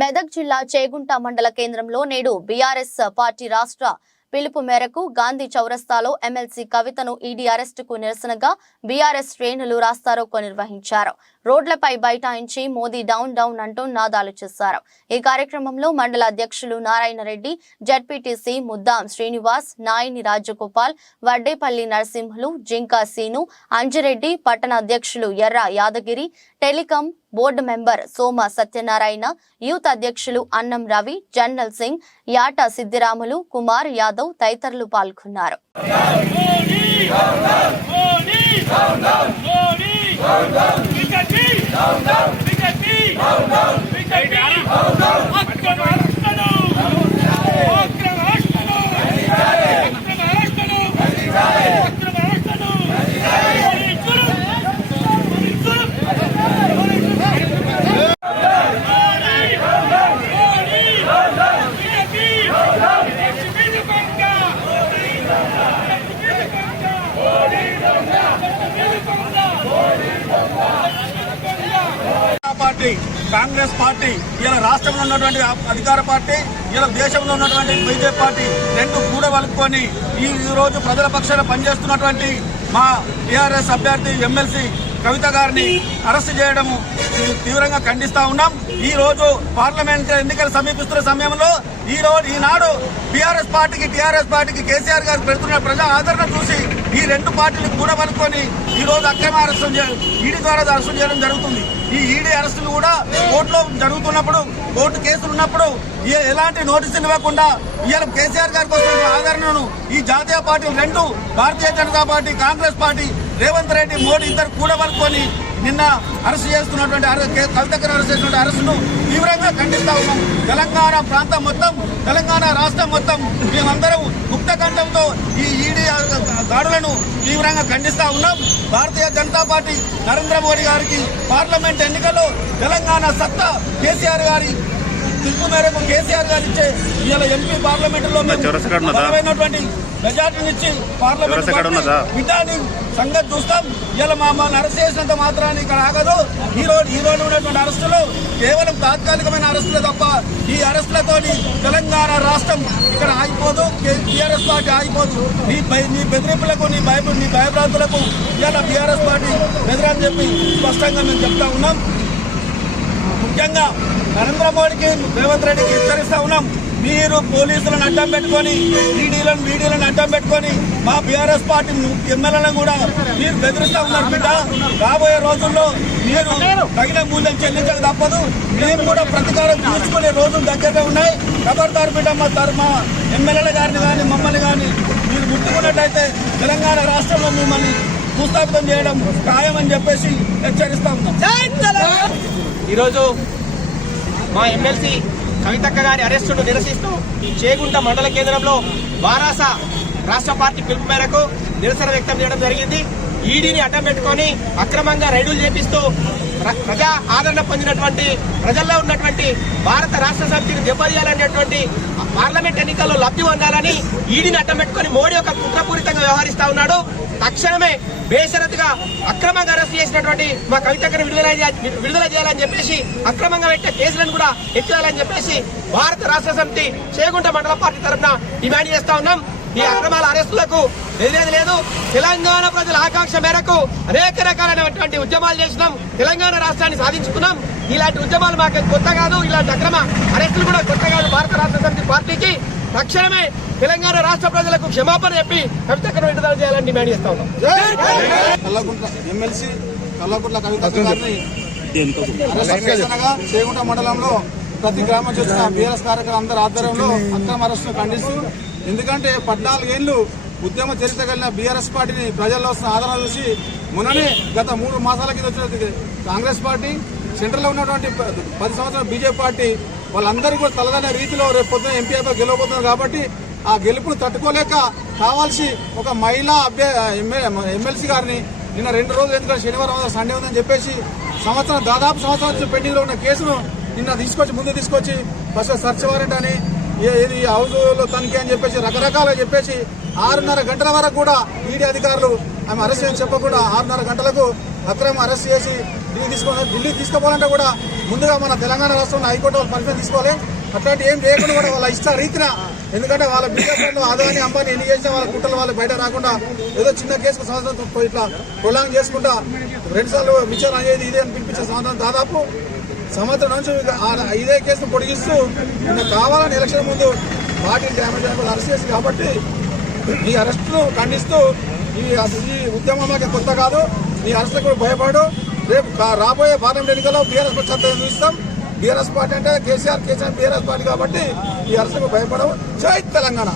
మెదక్ జిల్లా చేగుంట మండల కేంద్రంలో నేడు బీఆర్ఎస్ పార్టీ రాష్ట్ర పిలుపు మేరకు గాంధీ చౌరస్తాలో ఎమ్మెల్సీ కవితను ఈడీ అరెస్టుకు నిరసనగా బీఆర్ఎస్ శ్రేణులు రాస్తారోకో నిర్వహించారు. రోడ్లపై బైఠాయించి మోదీ డౌన్ డౌన్ అంటూ నాదాలు చేశారు. ఈ కార్యక్రమంలో మండల అధ్యక్షులు నారాయణ రెడ్డి, జడ్పీటీసీ ముద్దాం శ్రీనివాస్, నాయని రాజగోపాల్, వడ్డేపల్లి నరసింహులు, జింకా సీను, అంజిరెడ్డి, పట్టణ అధ్యక్షులు ఎర్ర యాదగిరి, టెలికాం బోర్డు మెంబర్ సోమ సత్యనారాయణ, యూత్ అధ్యక్షులు అన్నం రవి, జనరల్ సింగ్, యాట సిద్దిరాములు, కుమార్ యాదవ్ తదితరులు పాల్గొన్నారు. కాంగ్రెస్ పార్టీ ఇలా రాష్ట్రంలో ఉన్నటువంటి అధికార పార్టీ, ఇలా దేశంలో ఉన్నటువంటి బీజేపీ పార్టీ రెండు కూడవలుపుకొని ఈ రోజు ప్రజల పక్షాన పనిచేస్తున్నటువంటి మా టీఆర్ఎస్ అభ్యర్థి ఎమ్మెల్సీ కవిత గారిని అరెస్ట్ చేయడం తీవ్రంగా ఖండిస్తా ఉన్నాం. ఈ రోజు పార్లమెంట్ ఎన్నికలు సమీపిస్తున్న సమయంలో ఈనాడు టీఆర్ఎస్ పార్టీకి కేసీఆర్ గారు పెడుతున్న ప్రజా ఆదరణ చూసి ఈ రెండు పార్టీలు కూడబలుకొని ఈ రోజు అక్రమ అరెస్టు ఈడీ ద్వారా అరెస్టు చేయడం జరుగుతుంది. ఈ ఈడీ అరెస్టులు కూడా కోర్టులో జరుగుతున్నప్పుడు, కోర్టు కేసులు ఉన్నప్పుడు ఎలాంటి నోటీసులు ఇవ్వకుండా ఇవాళ కేసీఆర్ గారికి వస్తున్న ఆదరణను ఈ జాతీయ పార్టీలు రెండు, భారతీయ జనతా పార్టీ, కాంగ్రెస్ పార్టీ, రేవంత్ రెడ్డి, మోడీ ఇద్దరు కూడబలుకొని నిన్న అరెస్ట్ చేస్తున్నటువంటి కవితకు అరెస్ట్ చేస్తున్న అరెస్టును తీవ్రంగా ఖండిస్తా ఉన్నాం. తెలంగాణ ప్రాంతం మొత్తం, తెలంగాణ రాష్ట్రం మొత్తం మేమందరం ముక్త కంఠంతో ఈ ఈడీ దాడులను తీవ్రంగా ఖండిస్తా ఉన్నాం. భారతీయ జనతా పార్టీ నరేంద్ర మోడీ గారికి పార్లమెంట్ ఎన్నికల్లో తెలంగాణ సత్తా కేసీఆర్ గారి పిలుపు మేరకు కేసీఆర్ గారు ఇచ్చే ఇవాళ ఎంపీ పార్లమెంటులో బలమైనటువంటి మెజార్టీనిచ్చి పార్లమెంట్ విధాన్ని సంగతి చూస్తాం. ఇలా మమ్మల్ని అరెస్ట్ చేసినంత మాత్రాన్ని ఇక్కడ ఆగదు. ఈ రోజు ఉన్నటువంటి అరెస్టులు కేవలం తాత్కాలికమైన అరెస్టులే తప్ప ఈ అరెస్టులతో తెలంగాణ రాష్ట్రం ఇక్కడ ఆగిపోదు, టీఆర్ఎస్ పార్టీ ఆగిపోదు. నీ బెదిరింపులకు, నీ భయభ్రాంతులకు ఇలా టీఆర్ఎస్ పార్టీ బెదిరని చెప్పి స్పష్టంగా మేము చెప్తా ఉన్నాం. ముఖ్యంగా నరేంద్ర మోడీకి, రేవంత్ రెడ్డికి హెచ్చరిస్తా ఉన్నాం. మీరు పోలీసులను అడ్డం పెట్టుకొని, ఈడీలను అడ్డం పెట్టుకొని మా బీఆర్ఎస్ పార్టీ ఎమ్మెల్యేలను కూడా మీరు బెదిరిస్తా ఉన్నారు బిడ్డ. రాబోయే రోజుల్లో మీరు తగిన మూల్యం చెల్లించక తప్పదు. మేము కూడా ప్రతీకారం తీసుకునే రోజులు దగ్గరగా ఉన్నాయి. ఖబర్దార్ బిడ్డ, మా ఎమ్మెల్యేల గారిని కానీ మమ్మల్ని కానీ మీరు ముట్టుకున్నట్లయితే తెలంగాణ రాష్ట్రంలో మిమ్మల్ని భూస్థాపితం చేయడం ఖాయమని చెప్పేసి హెచ్చరిస్తా ఉన్నాం. ఈరోజు మా ఎమ్మెల్సీ కవితక్క గారి అరెస్టును నిరసిస్తూ చేగుంట మండల కేంద్రంలో వారాస రాష్ట్ర పార్టీ పిలుపు మేరకు నిరసన వ్యక్తం చేయడం జరిగింది. ఈడీని అడ్డం పెట్టుకొని అక్రమంగా రైడులు చేపిస్తూ ప్రజా ఆదరణ పొందినటువంటి, ప్రజల్లో ఉన్నటువంటి భారత రాష్ట్ర సమితిని దెబ్బతీయాలనేటువంటి పార్లమెంట్ ఎన్నికల్లో లబ్ధి పొందాలని ఈడీని అడ్డం పెట్టుకొని మోడీ ఒక కుట్రపూరితంగా వ్యవహరిస్తా ఉన్నాడు. తక్షణమే బేషరతుగా అక్రమంగా అరెస్ట్ చేసినటువంటి మా కవితక్కను విడుదల చేయాలని చెప్పేసి, అక్రమంగా పెట్టే కేసులను కూడా ఎత్తివేయాలని చెప్పేసి భారత రాష్ట్ర సమితి చేగుంట మండల పార్టీ తరఫున డిమాండ్ చేస్తా ఉన్నాం. ఈ అక్రమాల అరెస్టులకు లేదు. తెలంగాణ ప్రజల ఆకాంక్ష మేరకు అనేక రకాలైనటువంటి ఉద్యమాలు చేసినాం. తెలంగాణ రాష్ట్రాన్ని సాధించుకున్నాం. ఇలాంటి ఉద్యమాలు మాకు కొత్త కాదు, ఇలాంటి అక్రమ అరెస్టులు కూడా కొత్త కాదు. భారత రాష్ట్ర సమితి పార్టీకి తక్షణమే తెలంగాణ రాష్ట్ర ప్రజలకు క్షమాపణ చెప్పి కవితక్కను విడుదల చేయాలని డిమాండ్ చేస్తా ఉన్నాం. ఎమ్మెల్సీ కల్వకుంట్ల కవితక్క గారిని చేగుంట మండలంలో ప్రతి గ్రామం చేసిన బీఆర్ఎస్ కార్యకర్తలు అందరి ఆధ్వర్యంలో అక్రమ అరెస్టును ఖండిస్తూ, ఎందుకంటే 14 ఏళ్లు ఉద్యమ చరిత్ర కలిగిన బీఆర్ఎస్ పార్టీని ప్రజల్లో వస్తున్న ఆదరణ చూసి మొన్ననే గత 3 మాసాల కింద వచ్చిన కాంగ్రెస్ పార్టీ, సెంట్రల్లో ఉన్నటువంటి 10 సంవత్సరాల బీజేపీ పార్టీ వాళ్ళందరూ కూడా తలదనే రీతిలో రేపు పొద్దున ఎంపీ గెలవబోతున్నారు. కాబట్టి ఆ గెలుపును తట్టుకోలేక కావాల్సి ఒక మహిళా ఎమ్మెల్సీ గారిని నిన్న 2 రోజులు, ఎందుకంటే శనివారం సండే ఉందని చెప్పేసి దాదాపు సంవత్సరం నుంచి పెండింగ్లో ఉన్న కేసును నిన్న ముందు తీసుకొచ్చి ఫస్ట్ సర్చ్ వారెంట్ అని, ఏది హౌస్లో తనిఖీ అని చెప్పేసి రకరకాలుగా చెప్పేసి 6:30 గంటల వరకు కూడా ఈడీ అధికారులు ఆమె అరెస్ట్ అని చెప్పకుండా 6:30 గంటలకు అక్రమ అరెస్ట్ చేసి ఢిల్లీ తీసుకుపోవాలంటే కూడా ముందుగా మన తెలంగాణ రాష్ట్రంలో హైకోర్టు వాళ్ళు పర్మిషన్ తీసుకోవాలి. అట్లాంటి ఏం చేయకుండా కూడా వాళ్ళ ఇష్ట రీతిన, ఎందుకంటే వాళ్ళ బిజినెస్ అదాని అంబానీ ఎన్ని చేసినా వాళ్ళ కుట్రలు వాళ్ళు బయట రాకుండా ఏదో చిన్న కేసుకు సంవత్సరం ఇట్లా ప్రొలాంగ్ చేసుకుంటా 2 సార్లు విచారణ అయ్యేది ఇదే అని పిలిపించే సంవత్సరం దాదాపు సంవత్సరం నుంచి ఇదే కేసును పొడిగిస్తూ కావాలని ఎలక్షన్ ముందు పార్టీ డ్యామేజ్ అరెస్ట్ చేసి కాబట్టి ఈ అరెస్టును ఖండిస్తూ ఈ ఉద్యమం మాకు కొత్త కాదు. ఈ అరెస్టులకు కూడా భయపడు. రేపు రాబోయే పార్లమెంట్ ఎన్నికల్లో బీఆర్ఎస్ పార్టీ చూస్తాం. బీఆర్ఎస్ పార్టీ అంటే కేసీఆర్ బీఆర్ఎస్ పార్టీ కాబట్టి ఈ అరెస్టులకు భయపడవు. జై తెలంగాణ.